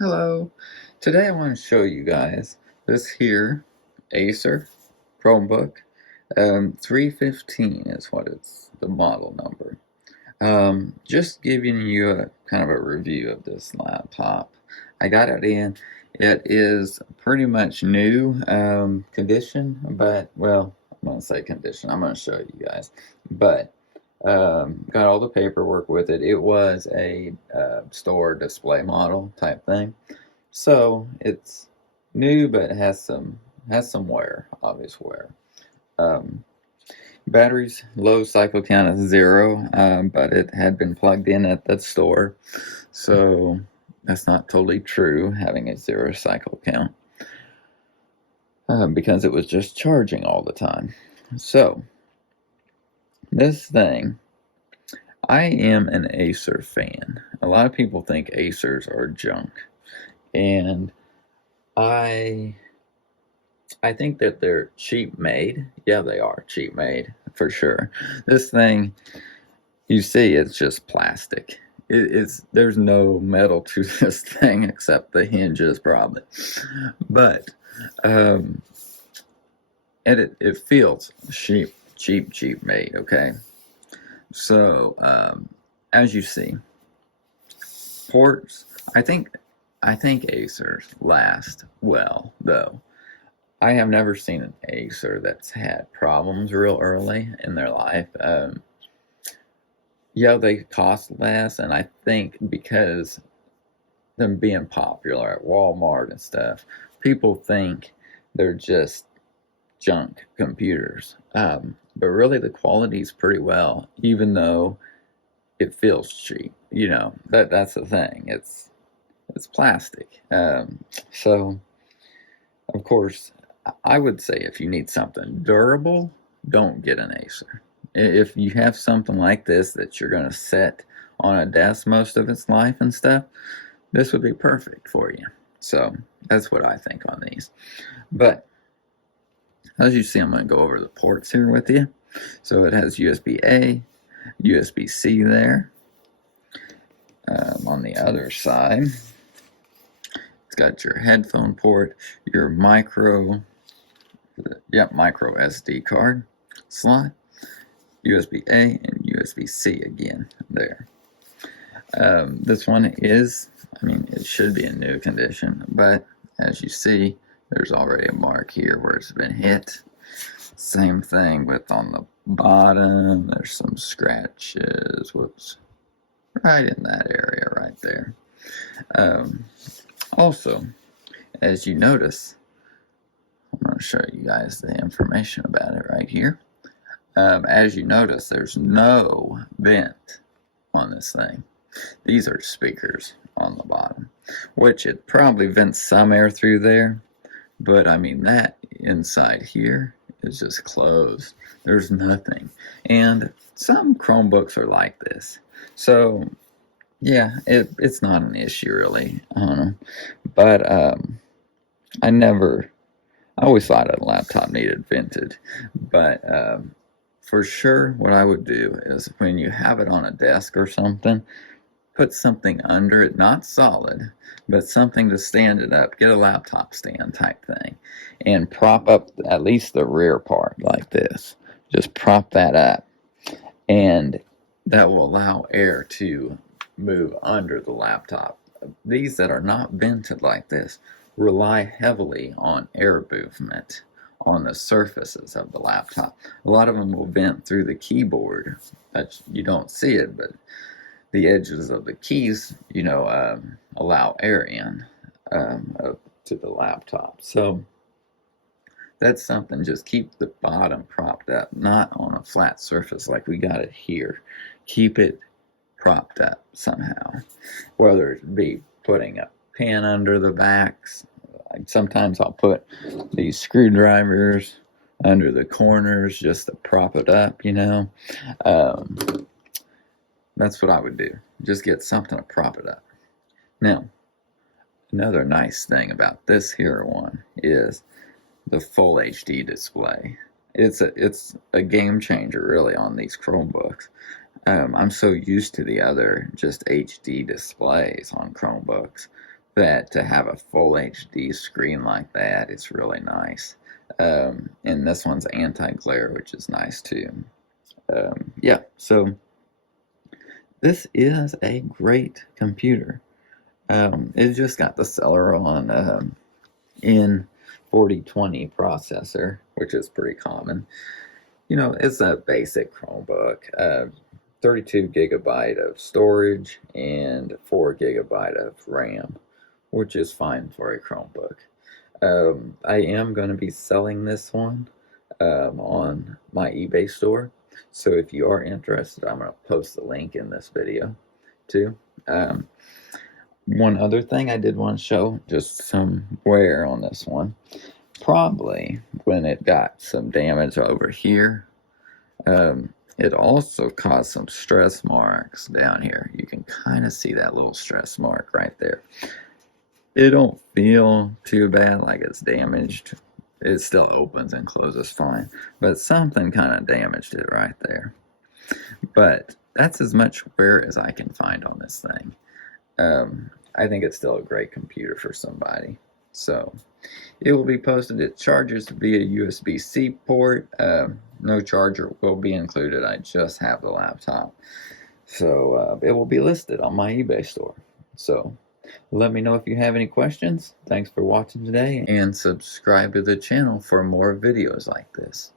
Hello. Today I want to show you guys this here Acer Chromebook. 315 is what it's the model number. Just giving you a kind of a review of this laptop. I got it in. It is pretty much new condition, but well, I'm gonna say condition. I'm gonna show you guys, but got all the paperwork with it. It was a store display model type thing. So it's new, but it has some wear, obvious wear. Um, Battery's low cycle count is 0, but it had been plugged in at the store, so that's not totally true, having a 0 cycle count, because it was just charging all the time. So this thing, I am an Acer fan. A lot of people think Acers are junk, and I I think that they're cheap made. Yeah, they are cheap made for sure. This thing, you see, it's just plastic. There's no metal to this thing except the hinges probably, but um, and it feels cheap made. Okay, so as you see, ports. I think Acers last well though. I have never seen an Acer that's had problems real early in their life. Yeah, they cost less, and I think because them being popular at Walmart and stuff, people think they're just junk computers. But really, the quality's pretty well, even though it feels cheap. That's the thing. It's plastic. So of course, I would say if you need something durable, don't get an Acer. If you have something like this that you're going to set on a desk most of its life and stuff, this would be perfect for you. So that's what I think on these. But as you see, I'm going to go over the ports here with you. So it has USB-A, USB-C there. On the other side, it's got your headphone port, your micro SD card slot, USB-A and USB-C again there. This one is, it should be in new condition, but as you see, there's already a mark here where it's been hit. Same thing with on the bottom, there's some scratches, whoops, right in that area right there. Also, as you notice, I'm going to show you guys the information about it right here. As you notice, there's no vent on this thing. These are speakers on the bottom, which it probably vents some air through there, but that inside here is just closed. There's nothing. And some Chromebooks are like this. So, yeah, it's not an issue really. I don't know. But I always thought a laptop needed vented, but for sure, what I would do is when you have it on a desk or something, put something under it, not solid, but something to stand it up. Get a laptop stand type thing and prop up at least the rear part like this. Just prop that up, and that will allow air to move under the laptop. These that are not vented like this rely heavily on air movement on the surfaces of the laptop. A lot of them will vent through the keyboard. You don't see it, but the edges of the keys, allow air in to the laptop. So that's something. Just keep the bottom propped up, not on a flat surface like we got it here. Keep it propped up somehow, whether it be putting a pin under the backs. Sometimes I'll put these screwdrivers under the corners just to prop it up, That's what I would do. Just get something to prop it up. Now, another nice thing about this here one is the full HD display. It's a game changer really on these Chromebooks. I'm so used to the other just HD displays on Chromebooks that to have a full HD screen like that, it's really nice. And this one's anti-glare, which is nice too. Yeah, so this is a great computer. It just got the Celeron N4020 processor, which is pretty common. You know, it's a basic Chromebook. 32 gigabyte of storage and 4 gigabyte of RAM, which is fine for a Chromebook. I am going to be selling this one on my eBay store. So if you are interested, I'm going to post the link in this video too. One other thing I did want to show, just some wear on this one. Probably when it got some damage over here, it also caused some stress marks down here. You can kind of see that little stress mark right there. It don't feel too bad like it's damaged. It still opens and closes fine, but something kind of damaged it right there. But that's as much wear as I can find on this thing. I think it's still a great computer for somebody. So it will be posted. It charges via USB-C port. No charger will be included. I just have the laptop. So it will be listed on my eBay store. So let me know if you have any questions. Thanks for watching today, and subscribe to the channel for more videos like this.